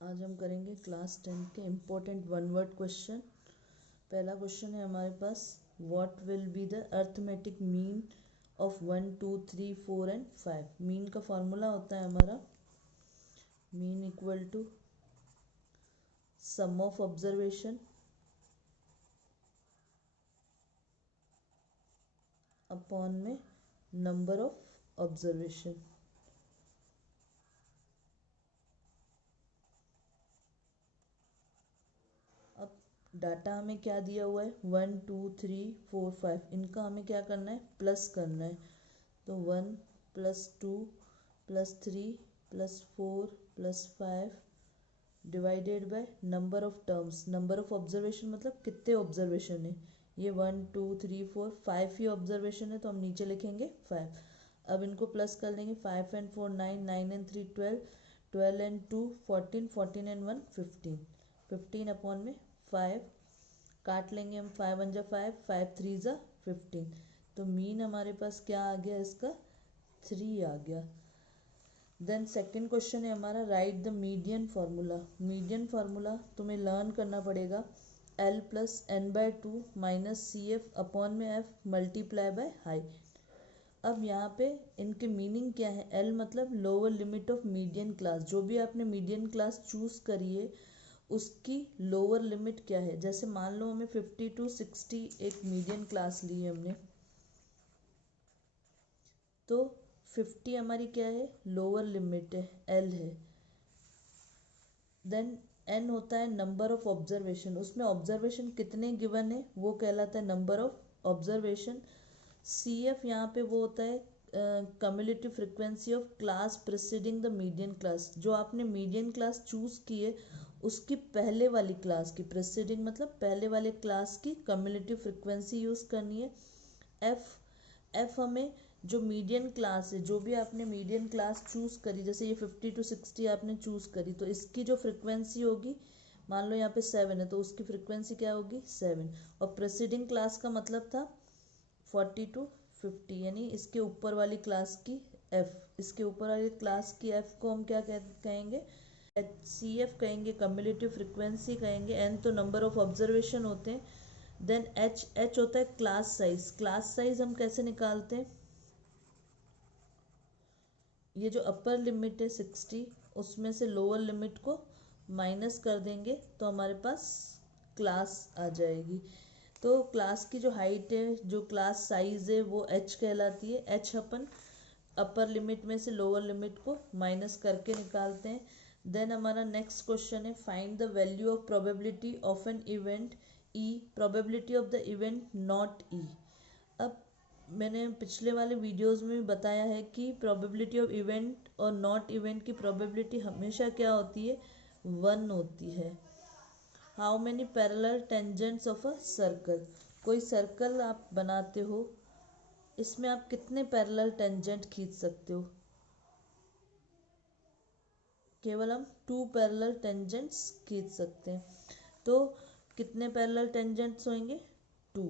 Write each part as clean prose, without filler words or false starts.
आज हम करेंगे क्लास 10 के इम्पोर्टेंट वन वर्ड क्वेश्चन। पहला क्वेश्चन है हमारे पास, what will be the arithmetic mean of 1 2 3 4 and 5। Mean का फॉर्मूला होता है हमारा mean equal to sum of observation upon में नंबर ऑफ ऑब्जर्वेशन। अब डाटा हमें क्या दिया हुआ है, 1 2 3 4 5, इनका हमें क्या करना है, प्लस करना है। तो 1 + 2 + 3 + 4 + 5 divided by number of terms. Number of observation मतलब कितने ऑब्जर्वेशन है, ये 1 2 3 4 5 ही ऑब्जर्वेशन है, तो हम नीचे लिखेंगे 5। अब इनको प्लस कर लेंगे, 5 and 4 9, 9 and 3 12, 12 and 2 14, 14 and 1 15, 15 upon में 5 काट लेंगे हम, 5 1 जा 5, 5 3 जा 15। तो मीन हमारे पास क्या आ गया, इसका 3 आ गया। देन सेकंड क्वेश्चन है हमारा, right the median formula. Median formula तुम्हें लर्न करना पड़ेगा, L + n/2 - CF अपॉन में F मल्टीप्लाई बाय हाइट। अब यहाँ पे इनके मीनिंग क्या है, L मतलब lower limit of median class. जो भी आपने मीडियन क्लास चूज करी है उसकी लोअर लिमिट क्या है। जैसे मान लो हमें 50 to 60 एक मीडियन क्लास ली है हमने, तो 50 हमारी क्या है, लोअर लिमिट है, L है। देन N होता है नंबर ऑफ ऑब्जर्वेशन, उसमें ऑब्जर्वेशन कितने गिवन है वो कहलाता है नंबर ऑफ ऑब्जर्वेशन। CF यहाँ पे वो होता है cumulative frequency of class preceding the median class. जो आपने मीडियन क्लास चूज की है उसकी पहले वाली क्लास की, प्रिसीडिंग मतलब पहले वाले क्लास की कम्युलेटिव फ्रिक्वेंसी यूज करनी है। एफ हमें जो मीडियन क्लास है, जो भी आपने मीडियन क्लास चूज करी, जैसे ये 50 to 60 आपने चूज करी, तो इसकी जो फ्रिक्वेंसी होगी, मान लो यहाँ पे 7 है तो उसकी फ्रिक्वेंसी क्या होगी, 7। और प्रेसिडिंग क्लास का मतलब था 40 to 50, यानी इसके ऊपर वाली क्लास की एफ। इसके ऊपर वाली क्लास की एफ को हम क्या कहेंगे, HCF कहेंगे, कम्युलेटिव फ्रिक्वेंसी कहेंगे। एन तो नंबर ऑफ ऑब्जर्वेशन होते हैं। देन एच होता है क्लास साइज। क्लास साइज हम कैसे निकालते हैं, ये जो अपर लिमिट है 60, उसमें से लोअर लिमिट को माइनस कर देंगे तो हमारे पास क्लास आ जाएगी। तो क्लास की जो हाइट है, जो क्लास साइज है, वो H कहलाती है। H अपन अपर लिमिट में से लोअर लिमिट को माइनस करके निकालते हैं। देन हमारा नेक्स्ट क्वेश्चन है, find the value of probability of an event E, probability of the event not E। अब मैंने पिछले वाले वीडियोस में भी बताया है कि प्रोबेबिलिटी ऑफ इवेंट और नॉट इवेंट की प्रोबेबिलिटी हमेशा क्या होती है, 1 होती है। How many parallel tangents of a circle. कोई सर्कल आप बनाते हो, इसमें आप कितने पैरेलल टेंजेंट खींच सकते हो, केवल हम 2 पैरेलल टेंजेंट्स खींच सकते हैं। तो कितने पैरेलल टेंजेंट्स होंगे, 2।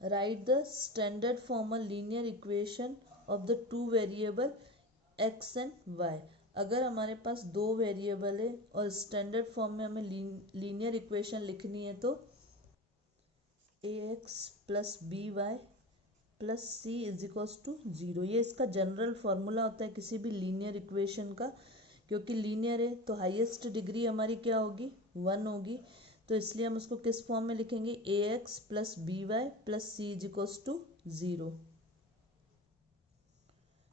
Right the standard form a linear equation of the 2 variable x and y। अगर हमारे पास 2 वेरिएबल है और स्टैंडर्ड फॉर्म में हमें लीनियर इक्वेशन लिखनी है, तो ax + by + c = 0। ये इसका जनरल फार्मूला होता है किसी भी लीनियर इक्वेशन का। क्योंकि लीनियर है तो हाईएस्ट डिग्री हमारी क्या होगी, 1 होगी। तो इसलिए हम उसको किस फॉर्म में लिखेंगे, ax + by + c = 0।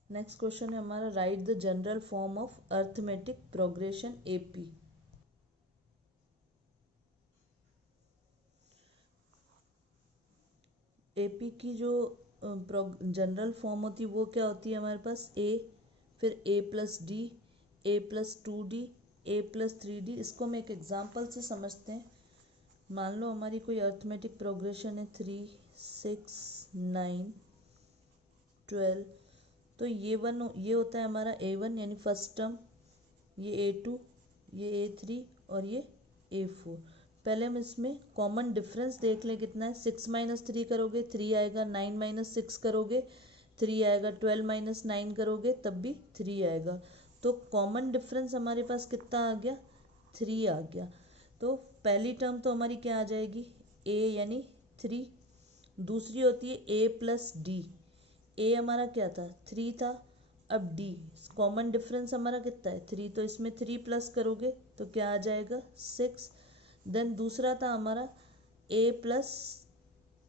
Next question है हमारा, right the general form of arithmetic progression AP। AP की जो जनरल फॉर्म होती है वो क्या होती है हमारे पास, A, फिर A + D, A + 2D, A + 3D। इसको हम एक एग्जांपल से समझते हैं। मान लो हमारी कोई अर्थमेटिक प्रोग्रेशन है 3 6 9 12। तो ये होता है हमारा A1 यानी फर्स्ट टर्म, ये A2, ये A3 और ये A4। पहले हम इसमें कॉमन डिफरेंस देख लें कितना है। 6 - 3 करोगे 3 आएगा, 9 - 6 करोगे 3 आएगा, 12 - 9 करोगे तब भी 3 आएगा। तो कॉमन डिफरेंस हमारे पास कितना आ गया, 3 आ गया। तो पहली टर्म तो हमारी क्या आ जाएगी, a यानी 3। दूसरी होती है a प्लस डी। a हमारा क्या था, 3 था। अब d कॉमन डिफरेंस हमारा कितना है, 3, तो इसमें 3 प्लस करोगे तो क्या आ जाएगा, 6। देन दूसरा था हमारा a प्लस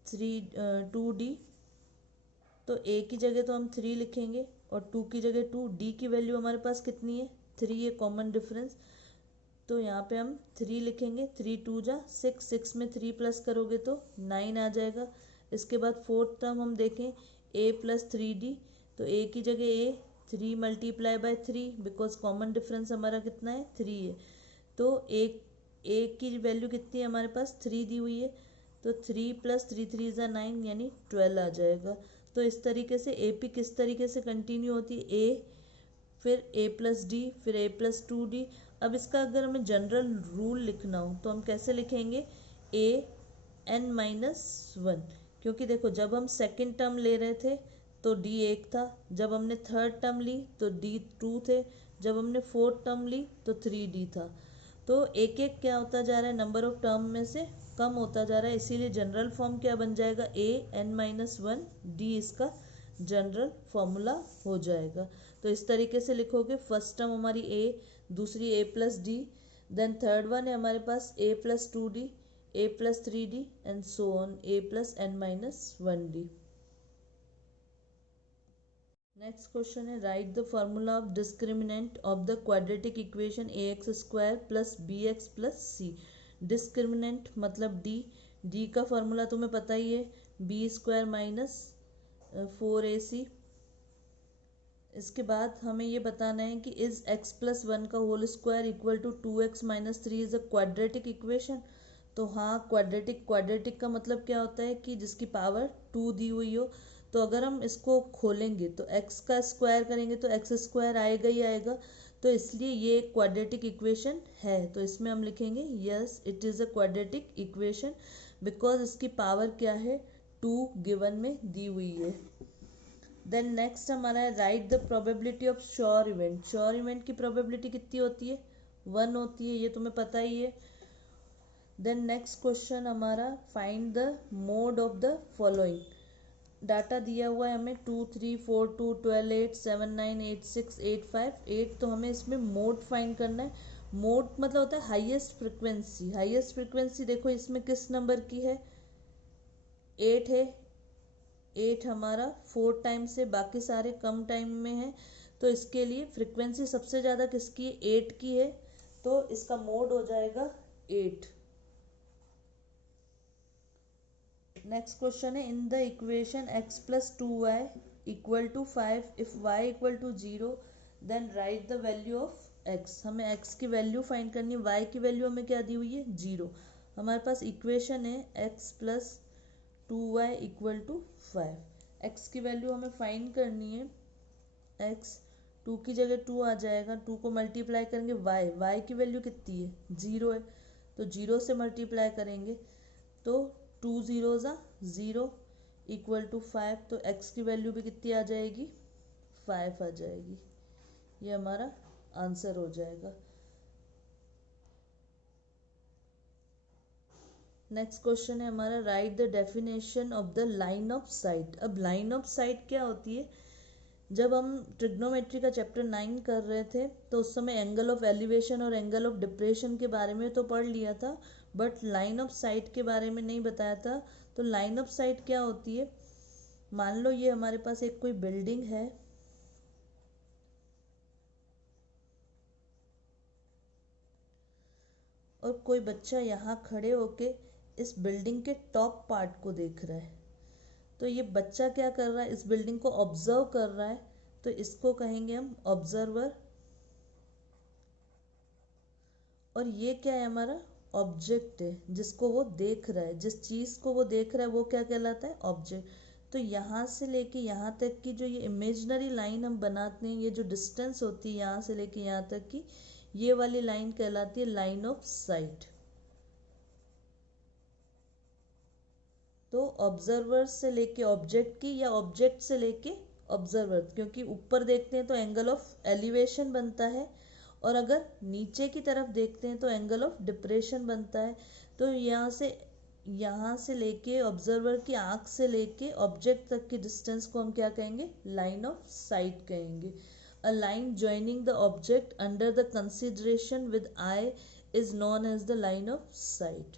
2d, तो a की जगह तो हम 3 लिखेंगे और 2 की जगह 2। d की वैल्यू हमारे पास कितनी है, 3 है कॉमन डिफरेंस, तो यहाँ पे हम 3 लिखेंगे। 3 2 जा 6, 6 में 3 प्लस करोगे तो 9 आ जाएगा। इसके बाद फोर्थ टर्म हम देखें a प्लस 3d, तो a की जगह a 3 multiply by 3, because common difference हमारा कितना है, 3 है। तो a की वैल्यू कितनी है हमारे पास, 3 दी हुई है, तो 3 प्लस 3 3 ज़ा 9 यानी 12 आ जाएगा। तो इस तरीके से ए पी किस तरीके से कंटिन्यू होती है, ए फिर a प्लस डी फिर a प्लस 2d। अब इसका अगर हमें जनरल रूल लिखना हो तो हम कैसे लिखेंगे, a n माइनस 1, क्योंकि देखो जब हम सेकेंड टर्म ले रहे थे तो d 1 था, जब हमने थर्ड टर्म ली तो d 2 थे, जब हमने फोर्थ टर्म ली तो 3d था। तो एक एक क्या होता जा रहा है, नंबर ऑफ टर्म में से कम होता जा रहा है, इसीलिए जनरल फॉर्म क्या बन जाएगा, a n माइनस 1 d इसका जनरल फॉर्मूला हो जाएगा। तो इस तरीके से लिखोगे, फर्स्ट टर्म हमारी a, दूसरी a plus d, then third one है हमारे पास a plus 2d, a plus 3d and so on a plus n minus 1d। Next question है, write the formula of discriminant of the quadratic equation ax square plus bx plus c। Discriminant मतलब d का फॉर्मूला तुम्हें पता ही है, b square minus 4ac। इसके बाद हमें ये बताना है कि इज x प्लस 1 का whole square equal to 2x minus 3 is a quadratic equation. तो हाँ, क्वाड्रेटिक का मतलब क्या होता है कि जिसकी पावर 2 दी हुई हो। तो अगर हम इसको खोलेंगे तो x का स्क्वायर करेंगे तो x स्क्वायर आएगा ही आएगा, तो इसलिए ये एक क्वाड्रेटिक इक्वेशन है। तो इसमें हम लिखेंगे yes it is a quadratic equation, because इसकी पावर क्या है, 2 गिवन में दी हुई है। देन नेक्स्ट हमारा है, write the probability of sure event. Sure event की प्रोबेबिलिटी कितनी होती है, 1 होती है, ये तुम्हें पता ही है। देन नेक्स्ट क्वेश्चन हमारा, find the mode of the following. Data दिया हुआ है हमें 2 3 4 2 12 8 7 9 8 6 8 5 8, तो हमें इसमें मोड फाइंड करना है। मोड मतलब होता है हाईएस्ट फ्रिक्वेंसी। हाईएस्ट फ्रिक्वेंसी देखो इसमें किस नंबर की है, 8 है। 8 हमारा 4 टाइम्स है, बाकी सारे कम टाइम में है, तो इसके लिए फ्रिक्वेंसी सबसे ज़्यादा किसकी है, 8 की है, तो इसका मोड हो जाएगा 8। नेक्स्ट क्वेश्चन है, in the equation x plus 2y equal to 5 if y equal to 0 then write the value of x। हमें x की वैल्यू फाइंड करनी है, y की वैल्यू हमें क्या दी हुई है, 0। हमारे पास इक्वेशन है x plus 2y equal to 5। x की वैल्यू हमें फाइंड करनी है, x 2 की जगह 2 आ जाएगा, 2 को मल्टीप्लाई करेंगे y की वैल्यू कितनी है, 0 है, तो 0 से मल्टीप्लाई करेंगे तो 2 0 ज़ा 0 इक्वल टू 5, तो x की वैल्यू भी कितनी आ जाएगी, 5 आ जाएगी। ये हमारा आंसर हो जाएगा। नेक्स्ट क्वेश्चन है हमारा, right the definition of the line of site. अब लाइन ऑफ साइट क्या होती है, जब हम ट्रिग्नोमेट्री का चैप्टर 9 कर रहे थे तो उस समय एंगल ऑफ एलिवेशन और एंगल ऑफ डिप्रेशन के बारे में तो पढ़ लिया था, बट लाइन ऑफ साइट के बारे में नहीं बताया था। तो लाइन ऑफ साइट क्या होती है, मान लो ये हमारे पास एक कोई बिल्डिंग है, और कोई बच्चा यहाँ खड़े होके इस बिल्डिंग के टॉप पार्ट को देख रहा है। तो ये बच्चा क्या कर रहा है, इस बिल्डिंग को ऑब्जर्व कर रहा है, तो इसको कहेंगे हम ऑब्जर्वर। और ये क्या है, हमारा ऑब्जेक्ट है, जिसको वो देख रहा है, जिस चीज़ को वो देख रहा है वो क्या कहलाता है, ऑब्जेक्ट। तो यहाँ से लेके यहाँ तक की जो ये इमेजनरी लाइन हम बनाते हैं, ये जो डिस्टेंस होती है यहाँ से लेके यहाँ तक की, ये वाली लाइन कहलाती है लाइन ऑफ साइट। तो ऑब्जर्वर से लेके ऑब्जेक्ट की, या ऑब्जेक्ट से लेके ऑब्जर्वर, क्योंकि ऊपर देखते हैं तो एंगल ऑफ एलिवेशन बनता है और अगर नीचे की तरफ देखते हैं तो एंगल ऑफ डिप्रेशन बनता है। तो यहाँ से लेके ऑब्जर्वर की आंख से लेके ऑब्जेक्ट तक की डिस्टेंस को हम क्या कहेंगे, लाइन ऑफ साइट कहेंगे। A line joining the object under the consideration with eye is known as the line of site.